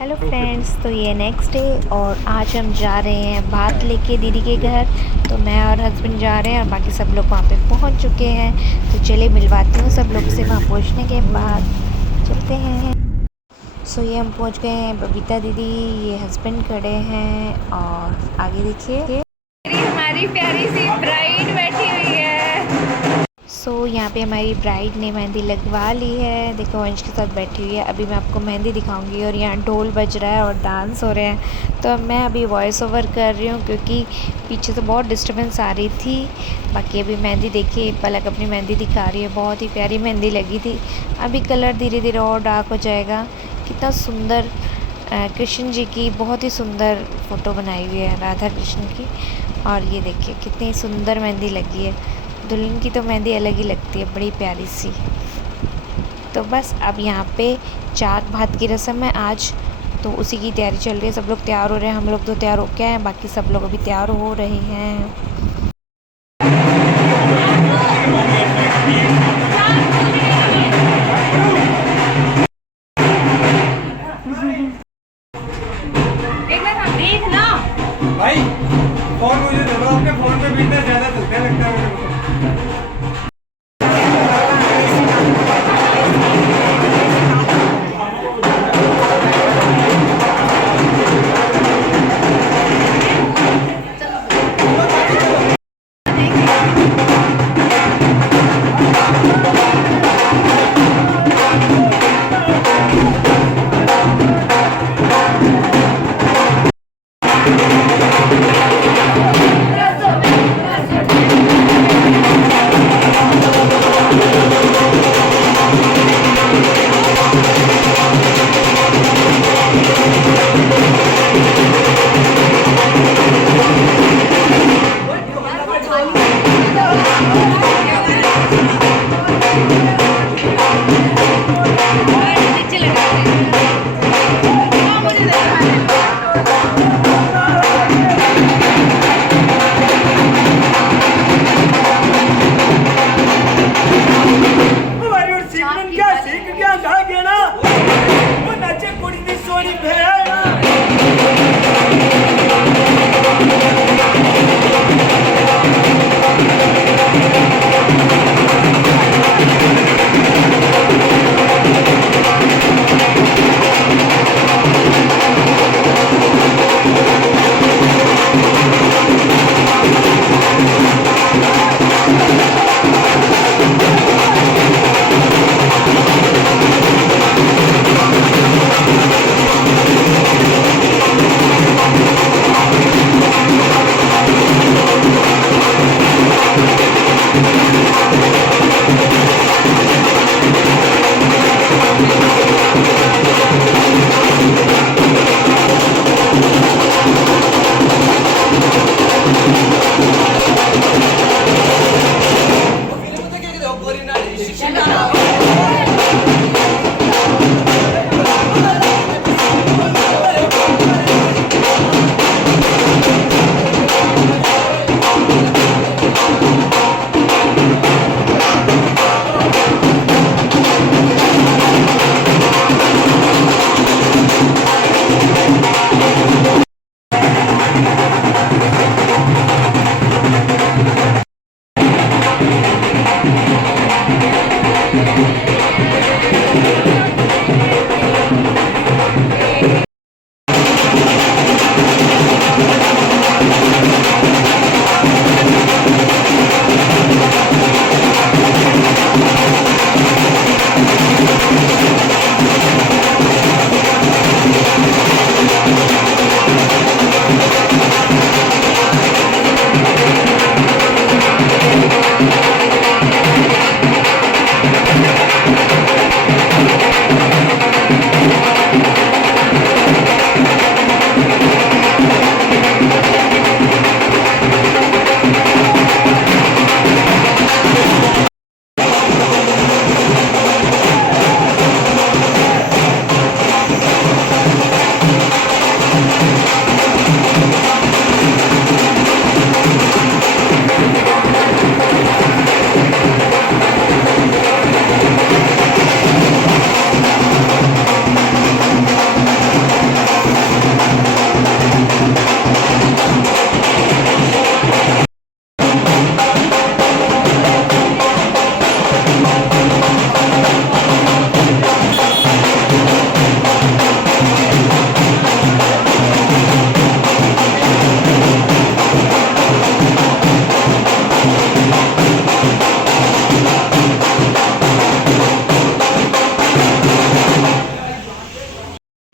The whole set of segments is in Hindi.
हेलो फ्रेंड्स, तो ये नेक्स्ट डे और आज हम जा रहे हैं बात लेके दीदी के घर। तो मैं और हस्बैंड जा रहे हैं और बाकी सब लोग वहाँ पे पहुँच चुके हैं। तो चलिए मिलवाती हूँ सब लोग से वहाँ पहुँचने के बाद। चलते हैं। सो ये हम पहुँच गए हैं। बबीता दीदी, ये हस्बैंड खड़े हैं और आगे देखिए हमारी प्यारी सी ब्राइड बैठी हुई है। यहाँ पे हमारी ब्राइड ने मेहंदी लगवा ली है। देखो वंश के साथ बैठी हुई है। अभी मैं आपको मेहंदी दिखाऊंगी और यहाँ ढोल बज रहा है और डांस हो रहे हैं। तो मैं अभी वॉइस ओवर कर रही हूँ क्योंकि पीछे से बहुत डिस्टर्बेंस आ रही थी। बाकी अभी मेहंदी देखिए, पलक अपनी मेहंदी दिखा रही है। बहुत ही प्यारी मेहंदी लगी थी। अभी कलर धीरे धीरे और डार्क हो जाएगा। कितना सुंदर कृष्ण जी की बहुत ही सुंदर फ़ोटो बनाई हुई है राधा कृष्ण की। और ये देखिए कितनी सुंदर मेहंदी लगी है। दुल्हन की तो मेहंदी अलग ही लगती है, बड़ी प्यारी सी। तो बस अब यहाँ पे चाक भात की रस्म है आज, तो उसी की तैयारी चल रही है। सब लोग तैयार हो रहे हैं। हम लोग तो तैयार हो के हैं, बाकी सब लोग अभी तैयार हो रहे हैं। भाई फोन मुझे दे दो, आपके फोन पे बिजनेस ज्यादा चलते हैं लगता है मेरे को।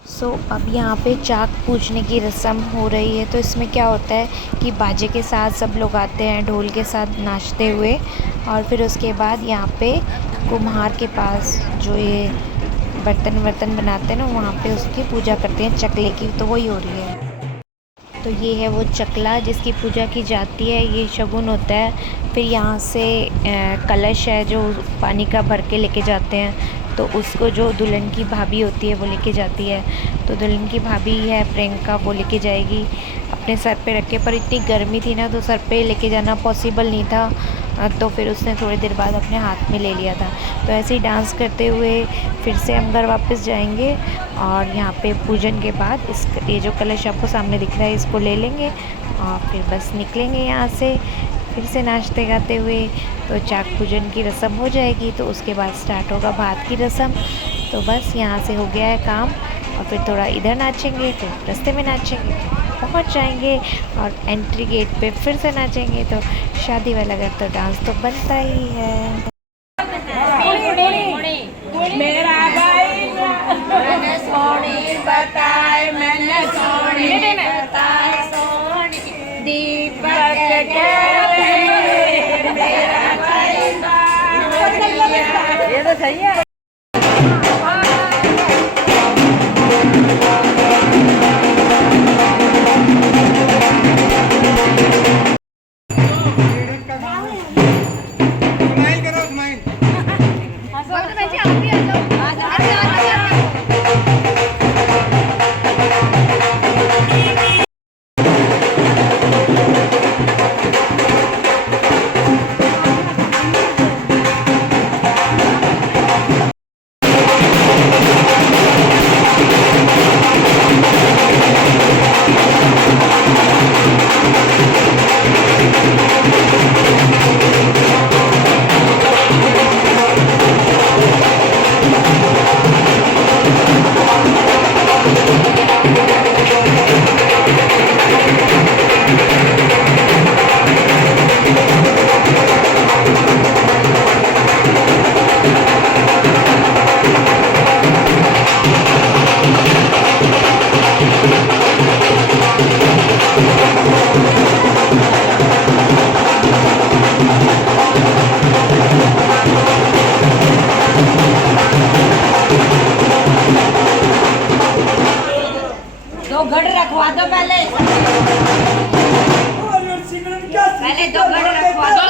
अब यहाँ पे चाक पूजने की रस्म हो रही है। तो इसमें क्या होता है कि बाजे के साथ सब लोग आते हैं, ढोल के साथ नाचते हुए, और फिर उसके बाद यहाँ पे कुम्हार के पास जो ये बर्तन वर्तन बनाते हैं ना, वहाँ पे उसकी पूजा करते हैं चकले की। तो वही हो रही है। तो ये है वो चकला जिसकी पूजा की जाती है, ये शगुन होता है। फिर यहाँ से कलश है जो पानी का भर के लेके जाते हैं, तो उसको जो दुल्हन की भाभी होती है वो लेके जाती है। तो दुल्हन की भाभी है प्रियंका, वो लेके जाएगी अपने सर पे रख के। पर इतनी गर्मी थी ना, तो सर पे लेके जाना पॉसिबल नहीं था, तो फिर उसने थोड़ी देर बाद अपने हाथ में ले लिया था। तो ऐसे ही डांस करते हुए फिर से हम घर वापस जाएंगे, और यहाँ पे पूजन के बाद ये जो कलश आपको सामने दिख रहा है इसको ले लेंगे, और फिर बस निकलेंगे यहाँ से फिर से नाचते गाते हुए। तो चाक पूजन की रस्म हो जाएगी, तो उसके बाद स्टार्ट होगा भात की रस्म। तो बस यहाँ से हो गया है काम, और फिर थोड़ा इधर नाचेंगे, फिर रास्ते में नाचेंगे, पहुँच जाएंगे, और एंट्री गेट पे फिर से नाचेंगे। तो शादी वाला घर तो डांस तो बनता ही है। मेरा भाई मैंने सोनी बताए, मैंने सोनी बताए, दीपक के मेरा भाई ये तो सही है। स्माइल करो, स्माइल। दो घड़ रखवा दो पहले दो घड़ रखवा दो।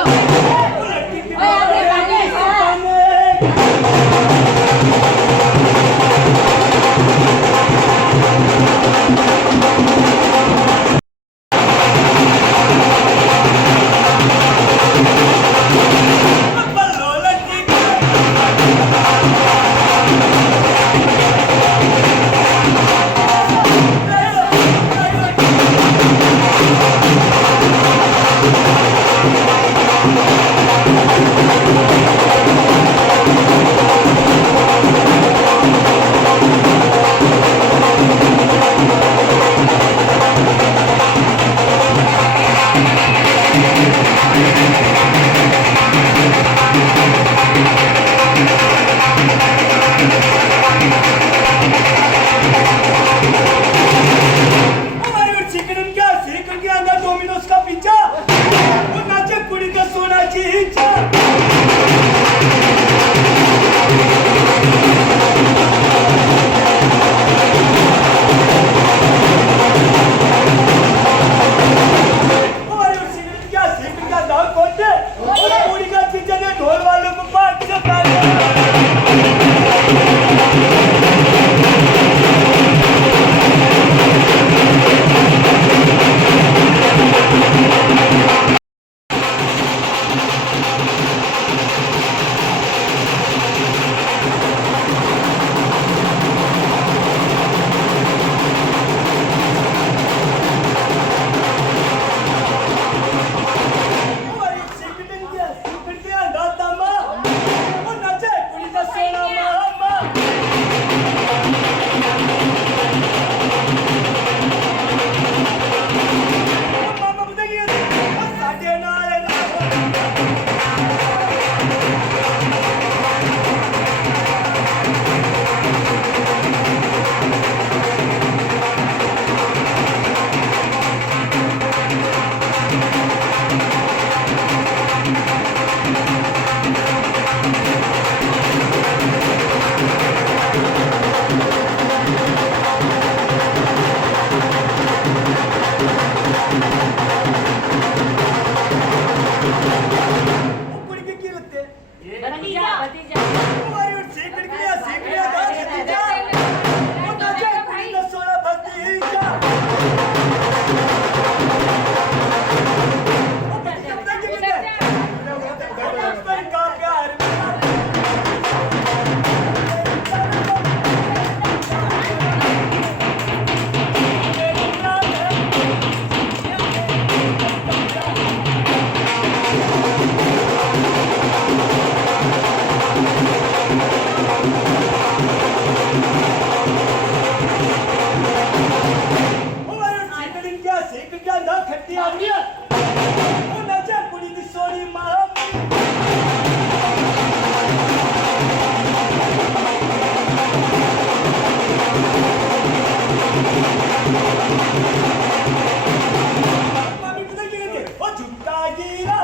मामी पता क्या कहते हैं? ओ झुकता गिरा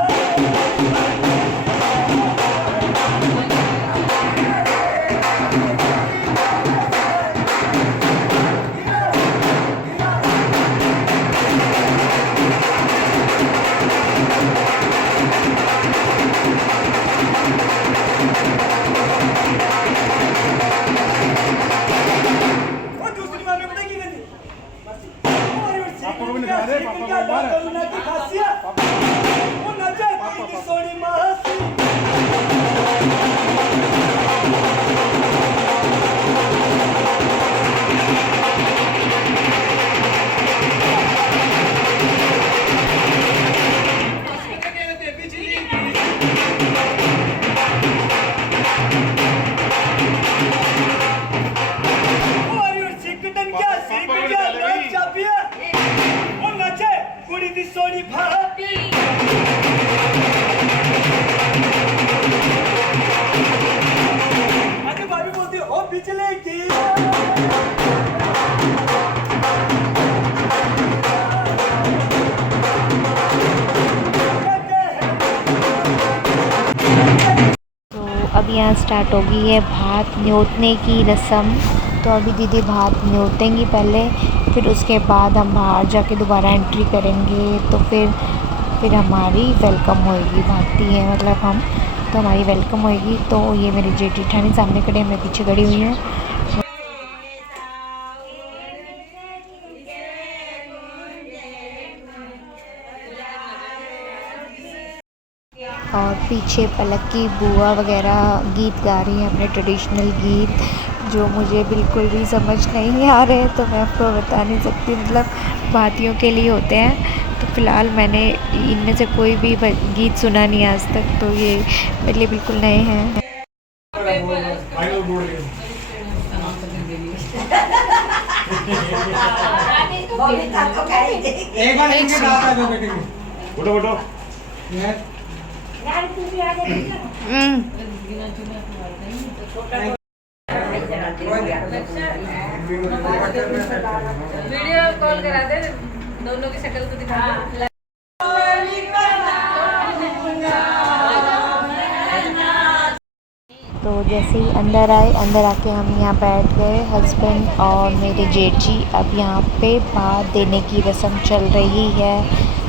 और दूसरी मामी पता क्या कहती है? पापा को भी निकाल दे, पापा को बाहर है। सोनी मासी सोनी भाभी आगे भाभी बोलती हो बिजली की तो अब यहाँ स्टार्ट होगी है भात न्योतने की रस्म। तो अभी दीदी भात न्योतेंगी पहले, फिर उसके बाद हम बाहर जाके दोबारा एंट्री करेंगे। तो फिर हमारी वेलकम होएगी, भागती है मतलब हम, तो हमारी वेलकम होएगी। तो ये मेरी जेठी ठानी सामने खड़े हैं, मैं पीछे खड़ी हुई हूँ। और पीछे पलक की बुआ वगैरह गीत गा रही हैं, अपने ट्रेडिशनल गीत जो मुझे बिल्कुल भी समझ नहीं आ रहे, तो मैं आपको बता नहीं सकती, मतलब भातियों के लिए होते हैं। तो फ़िलहाल मैंने इनमें से कोई भी गीत सुना नहीं आज तक, तो ये मेरे लिए बिल्कुल नए हैं। एक बार इनके साथ आ जाओ बेटे को। फोटो फोटो वीडियो कॉल करा दे, दोनों की शक्ल को दिखा दे। तो जैसे ही अंदर आए, अंदर आके हम यहाँ बैठ गए, हस्बैंड और मेरे जेठ जी। अब यहाँ पे भात देने की रस्म चल रही है।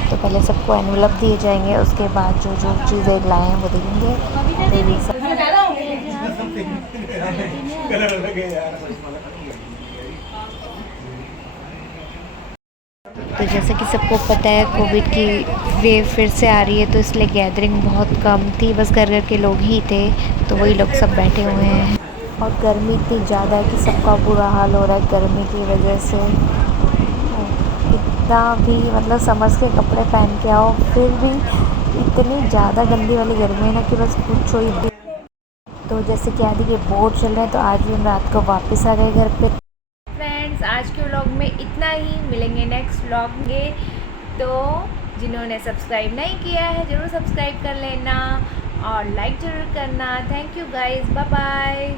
तो पहले सबको एनवलप दिए जाएंगे, उसके बाद जो जो चीज़ें लाए हैं वो देंगे। तो ये सब कलर अलग है यार। तो जैसे कि सबको पता है कोविड की वेव फिर से आ रही है, तो इसलिए गैदरिंग बहुत कम थी, बस घर के लोग ही थे। तो वही लोग सब बैठे हुए हैं। और गर्मी इतनी ज़्यादा है कि सबका बुरा हाल हो रहा है गर्मी की वजह से। इतना भी मतलब समझ के कपड़े पहन के आओ, फिर भी इतनी ज़्यादा गंदी वाली गर्मी है ना कि बस पूछो ही। तो जैसे कि आदि के बोर्ड चल रहे हैं, तो आज भी हम रात को वापस आ गए घर पे। फ्रेंड्स, आज के व्लॉग में इतना ही, मिलेंगे नेक्स्ट व्लॉग में। तो जिन्होंने सब्सक्राइब नहीं किया है ज़रूर सब्सक्राइब कर लेना और लाइक ज़रूर करना। Thank you guys, bye bye.